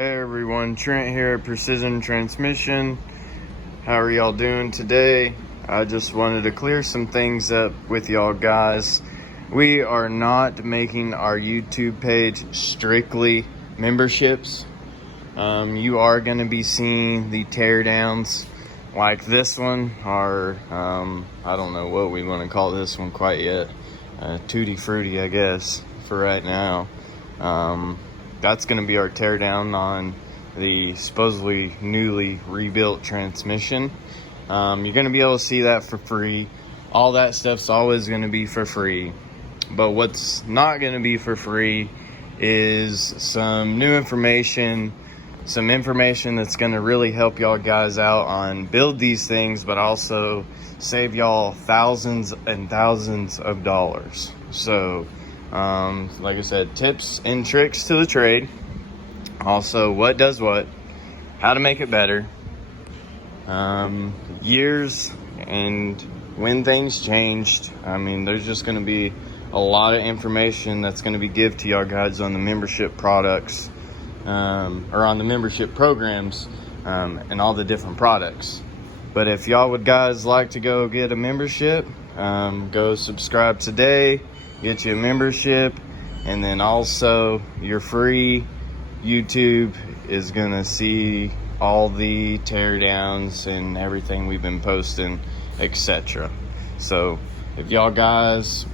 Hey everyone, Trent here at Precision Transmission. How are y'all doing today? I just wanted to clear some things up with y'all guys. We are not making our YouTube page strictly memberships. You are going to be seeing the teardowns like this one, or I don't know what we want to call this one quite yet. Tutti Frutti, I guess, for right now. That's going to be our teardown on the supposedly newly rebuilt transmission. You're going to be able to see that for free. All that stuff's always going to be for free. But what's not going to be for free is some new information, some information that's going to really help y'all guys out on build these things, but also save y'all thousands and thousands of dollars. So like I said, tips and tricks to the trade. Also, what does what, how to make it better, years and when things changed. I mean, there's just going to be a lot of information that's going to be given to y'all guys on the membership products, or on the membership programs, and all the different products. But if y'all would guys like to go get a membership, go subscribe today. Get you a membership, and then also your free YouTube is gonna see all the teardowns and everything we've been posting, etc. So if y'all guys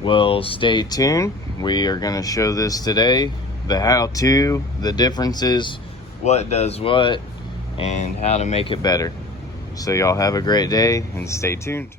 will stay tuned, we are gonna show this today, the how-to, the differences, what does what, and how to make it better. So y'all have a great day and stay tuned.